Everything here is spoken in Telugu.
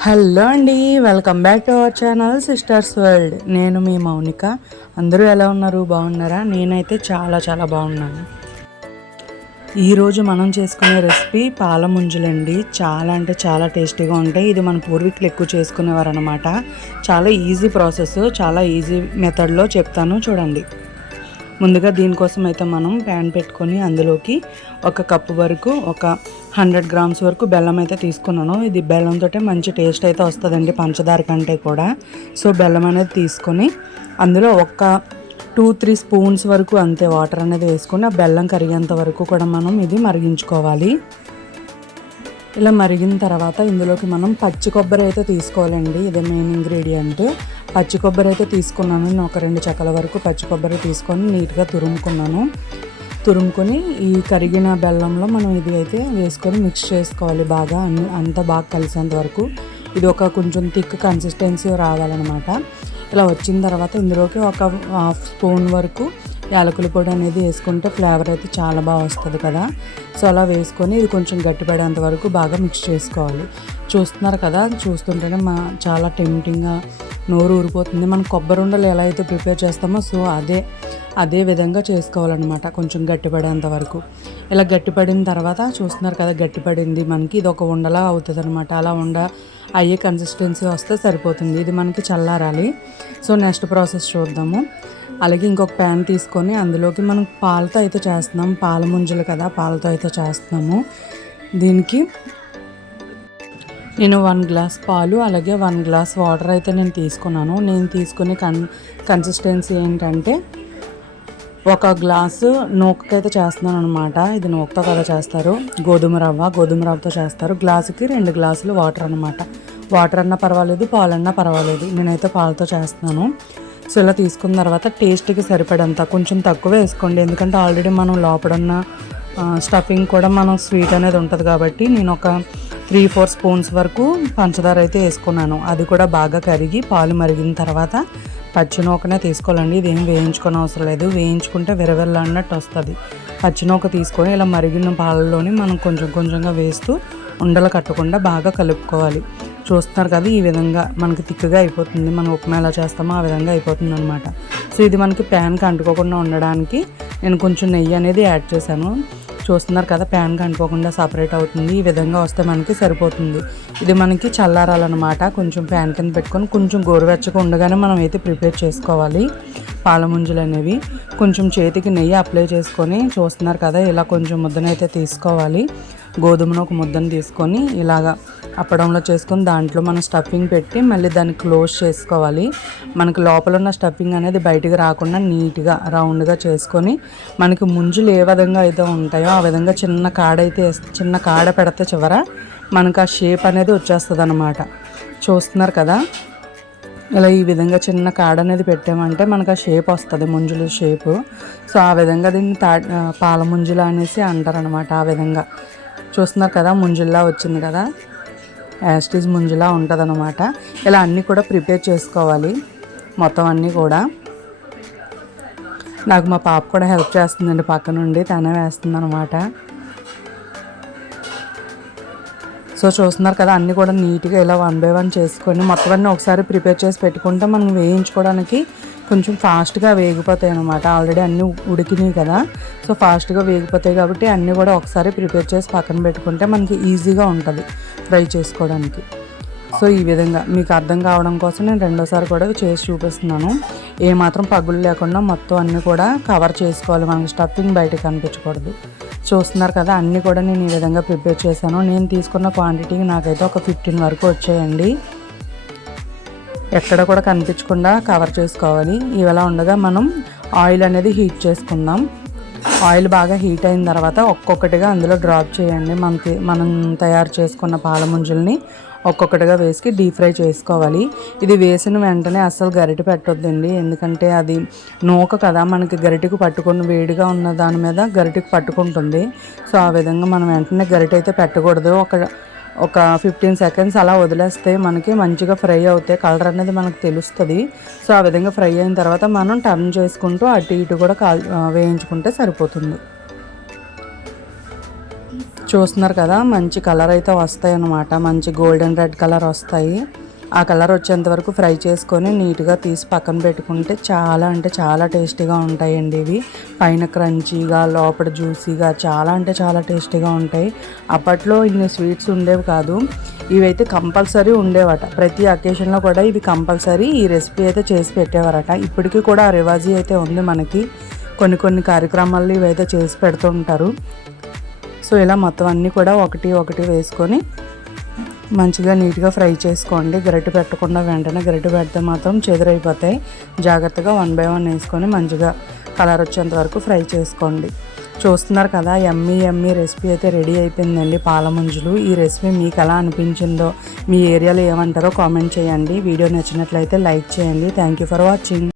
హలో అండి welcome back to our channel sisters world. నేను మీ మౌనిక. అందరూ ఎలా ఉన్నారు? బాగున్నారా? నేనైతే చాలా చాలా బాగున్నాను. ఈరోజు మనం చేసుకునే రెసిపీ పాల ముంజలండి. చాలా అంటే చాలా టేస్టీగా ఉంటాయి. ఇది మన పూర్వీకులు ఎక్కువ చేసుకునేవారు అనమాట చాలా ఈజీ ప్రాసెస్ చాలా ఈజీ మెథడ్లో చెప్తాను. చూడండి. ముందుగా దీనికోసం అయితే మనం ప్యాన్ పెట్టుకొని అందులోకి ఒక కప్పు వరకు ఒక హండ్రెడ్ గ్రామ్స్ వరకు బెల్లం అయితే తీసుకున్నాను. ఇది బెల్లంతో మంచి టేస్ట్ అయితే వస్తుందండి పంచదార కంటే కూడా. సో బెల్లం అనేది తీసుకొని అందులో ఒక టూ త్రీ స్పూన్స్ వరకు అంతే వాటర్ అనేది వేసుకొని ఆ బెల్లం కరిగేంత వరకు కూడా మనం ఇది మరిగించుకోవాలి. ఇలా మరిగిన తర్వాత ఇందులోకి మనం పచ్చి కొబ్బరి అయితే తీసుకోవాలండి. ఇదే మెయిన్ ఇంగ్రీడియంట్ పచ్చి కొబ్బరి అయితే తీసుకున్నాను. నేను ఒక రెండు చెక్కల వరకు పచ్చి కొబ్బరి తీసుకొని నీట్గా తురుముకున్నాను. తురుముకొని ఈ కరిగిన బెల్లంలో మనం ఇది అయితే వేసుకొని మిక్స్ చేసుకోవాలి బాగా. అన్ని అంతా బాగా కలిసేంత వరకు. ఇది ఒక కొంచెం థిక్ కన్సిస్టెన్సీ రావాలన్నమాట. ఇలా వచ్చిన తర్వాత ఇందులోకి ఒక హాఫ్ స్పూన్ వరకు యాలకుల పొడి అనేది వేసుకుంటే ఫ్లేవర్ అయితే చాలా బాగా వస్తుంది కదా. సో అలా వేసుకొని ఇది కొంచెం గట్టిపడేంత వరకు బాగా మిక్స్ చేసుకోవాలి. చూస్తున్నారు కదా చూస్తుంటేనే మా చాలా టెంప్టింగ్గా నోరు ఊరిపోతుంది. మనం కొబ్బరి ఉండలు ఎలా అయితే ప్రిపేర్ చేస్తామో సో అదే అదే విధంగా చేసుకోవాలన్నమాట కొంచెం గట్టిపడేంత వరకు. ఇలా గట్టిపడిన తర్వాత చూస్తున్నారు కదా గట్టిపడింది మనకి ఇది ఒక ఉండలా అవుతుంది అనమాట అలా ఉండ అయ్యే కన్సిస్టెన్సీ వస్తే సరిపోతుంది. ఇది మనకి చల్లారాలి. సో నెక్స్ట్ ప్రాసెస్ చూద్దాము. అలాగే ఇంకొక ప్యాన్ తీసుకొని అందులోకి మనం పాలతో అయితే చేస్తున్నాం. పాల ముంజలు కదా పాలతో అయితే చేస్తున్నాము. దీనికి నేను వన్ గ్లాస్ పాలు అలాగే వన్ గ్లాస్ వాటర్ అయితే నేను తీసుకున్నాను. నేను తీసుకునే కన్ కన్సిస్టెన్సీ ఏంటంటే ఒక గ్లాసు నూకకైతే చేస్తున్నాను అనమాట ఇది నూకతో కదా చేస్తారు. గోధుమ రవ్వ గోధుమ రవ్వతో చేస్తారు. గ్లాసుకి రెండు గ్లాసులు వాటర్ అనమాట వాటర్ అన్నా పర్వాలేదు పాలన్నా పర్వాలేదు. నేనైతే పాలతో చేస్తున్నాను. సో ఇలా తీసుకున్న తర్వాత టేస్ట్కి సరిపడంత కొంచెం తక్కువ వేసుకోండి. ఎందుకంటే ఆల్రెడీ మనం లోపడున్న స్టఫింగ్ కూడా మనం స్వీట్ అనేది ఉంటుంది కాబట్టి నేను ఒక త్రీ ఫోర్ స్పూన్స్ వరకు పంచదార అయితే వేసుకున్నాను. అది కూడా బాగా కరిగి పాలు మరిగిన తర్వాత పచ్చి నూకనే తీసుకోవాలండి. ఇదేం వేయించుకొని అవసరం లేదు. వేయించుకుంటే విరవెల్ల అన్నట్టు వస్తుంది. పచ్చినూక తీసుకొని ఇలా మరిగిన పాలలోని మనం కొంచెం కొంచెంగా వేస్తూ ఉండలు కట్టకుండా బాగా కలుపుకోవాలి. చూస్తున్నారు కదా ఈ విధంగా మనకి తిక్కుగా అయిపోతుంది. మనం ఉప్మా ఎలా చేస్తామో ఆ విధంగా అయిపోతుంది అనమాట సో ఇది మనకి ప్యాన్కి అంటుకోకుండా ఉండడానికి నేను కొంచెం నెయ్యి అనేది యాడ్ చేశాను. చూస్తున్నారు కదా ప్యాన్కి అంటుకోకుండా సపరేట్ అవుతుంది. ఈ విధంగా వస్తే మనకి సరిపోతుంది. ఇది మనకి చల్లారాలన్నమాట. కొంచెం ప్యాన్ కింద పెట్టుకొని కొంచెం గోరువెచ్చగా ఉండగానే మనం అయితే ప్రిపేర్ చేసుకోవాలి. పాలముంజులు అనేవి కొంచెం చేతికి నెయ్యి అప్లై చేసుకొని చూస్తున్నారు కదా ఇలా కొంచెం ముద్దనైతే తీసుకోవాలి. గోధుమను ఒక ముద్దను తీసుకొని ఇలాగా అప్పడంలో చేసుకొని దాంట్లో మనం స్టఫింగ్ పెట్టి మళ్ళీ దాన్ని క్లోజ్ చేసుకోవాలి. మనకి లోపల ఉన్న స్టఫింగ్ అనేది బయటికి రాకుండా నీట్గా రౌండ్గా చేసుకొని మనకి ముంజులు ఏ విధంగా అయితే ఉంటాయో ఆ విధంగా చిన్న కాడ అయితే చిన్న కాడ పెడితే చివర మనకు ఆ షేప్ అనేది వచ్చేస్తుంది అనమాట చూస్తున్నారు కదా? ఇలా ఈ విధంగా చిన్న కాడ అనేది పెట్టామంటే మనకు ఆ షేప్ వస్తుంది ముంజుల షేపు. సో ఆ విధంగా దీన్ని తా పాల ముంజుల అనేసి అంటారనమాట ఆ విధంగా. చూస్తున్నారు కదా? ముంజుల్లా వచ్చింది కదా? యాస్టీజ్ ముంజులా ఉంటుంది అనమాట ఇలా అన్నీ కూడా ప్రిపేర్ చేసుకోవాలి. మొత్తం అన్నీ కూడా. నాకు మా పాప కూడా హెల్ప్ చేస్తుందండి పక్క నుండి. తనే వేస్తుంది అనమాట సో చూస్తున్నారు కదా అన్నీ కూడా నీట్గా ఇలా వన్ బై వన్ చేసుకొని మొత్తం అన్నీ ఒకసారి ప్రిపేర్ చేసి పెట్టుకుంటే మనం వేయించుకోవడానికి కొంచెం ఫాస్ట్గా వేగిపోతాయి అనమాట ఆల్రెడీ అన్నీ ఉడికినాయి కదా. సో ఫాస్ట్గా వేగిపోతాయి కాబట్టి అన్నీ కూడా ఒకసారి ప్రిపేర్ చేసి పక్కన పెట్టుకుంటే మనకి ఈజీగా ఉంటుంది. ఫ్రై చేసుకోవడానికి. సో ఈ విధంగా మీకు అర్థం కావడం కోసం నేను రెండోసారి కూడా చేసి చూపిస్తున్నాను. ఏమాత్రం పగులు లేకుండా మొత్తం అన్నీ కూడా కవర్ చేసుకోవాలి. మనకి స్టఫింగ్ బయటకు కనిపించకూడదు. చూస్తున్నారు కదా అన్నీ కూడా నేను ఈ విధంగా ప్రిపేర్ చేశాను. నేను తీసుకున్న క్వాంటిటీకి నాకైతే ఒక ఫిఫ్టీన్ వరకు వచ్చాయండి. ఎక్కడ కూడా కనిపించకుండా కవర్ చేసుకోవాలి. ఇవలా ఉండగా మనం ఆయిల్ అనేది హీట్ చేసుకుందాం. ఆయిల్ బాగా హీట్ అయిన తర్వాత ఒక్కొక్కటిగా అందులో డ్రాప్ చేయండి. మనకి మనం తయారు చేసుకున్న పాల ముంజల్ని ఒక్కొక్కటిగా వేసి డీప్ ఫ్రై చేసుకోవాలి. ఇది వేసిన వెంటనే అస్సలు గరిటె పెట్టొద్దండి. ఎందుకంటే అది నూక కదా మనకి గరిటెకు పట్టుకుని వేడిగా ఉన్న దాని మీద గరిటెకు పట్టుకుంటుంది. సో ఆ విధంగా మనం వెంటనే గరిటె అయితే పెట్టకూడదు. ఒక ఒక ఫిఫ్టీన్ సెకండ్స్ అలా వదిలేస్తే మనకి మంచిగా ఫ్రై అవుతాయి కలర్ అనేది మనకు తెలుస్తుంది. సో ఆ విధంగా ఫ్రై అయిన తర్వాత మనం టర్న్ చేసుకుంటూ అటు ఇటు కూడా కాల్ వేయించుకుంటే సరిపోతుంది. చూస్తున్నారు కదా మంచి కలర్ అయితే వస్తాయి అన్నమాట మంచి గోల్డెన్ రెడ్ కలర్ వస్తాయి. ఆ కలర్ వచ్చేంత వరకు ఫ్రై చేసుకొని నీట్గా తీసి పక్కన పెట్టుకుంటే చాలా అంటే చాలా టేస్టీగా ఉంటాయండి ఇవి. పైన క్రంచీగా లోపల జ్యూసీగా చాలా అంటే చాలా టేస్టీగా ఉంటాయి. అప్పట్లో ఇన్ని స్వీట్స్ ఉండేవి కాదు. ఇవైతే కంపల్సరీ ఉండేవట. ప్రతి అకేషన్లో కూడా ఇవి కంపల్సరీ ఈ రెసిపీ అయితే చేసి పెట్టేవారట. ఇప్పటికీ కూడా ఆ రివాజీ అయితే ఉంది మనకి. కొన్ని కొన్ని కార్యక్రమాల్లో ఇవైతే చేసి పెడుతుంటారు సో ఇలా మొత్తం అన్నీ కూడా ఒకటి ఒకటి వేసుకొని మంచిగా నీట్గా ఫ్రై చేసుకోండి. గరిటె పెట్టకుండా వెంటనే గరిటె పెడితే మాత్రం చెదురైపోతాయి. జాగ్రత్తగా వన్ బై వన్ వేసుకొని మంచిగా కలర్ వచ్చేంత వరకు ఫ్రై చేసుకోండి. చూస్తున్నారు కదా ఎమ్మీ ఎమ్మీ రెసిపీ అయితే రెడీ అయిపోయిందండి. పాలముంజులు. ఈ రెసిపీ మీకు ఎలా అనిపించిందో మీ ఏరియాలో ఏమంటారో కామెంట్ చేయండి. వీడియో నచ్చినట్లయితే లైక్ చేయండి. Thank you for watching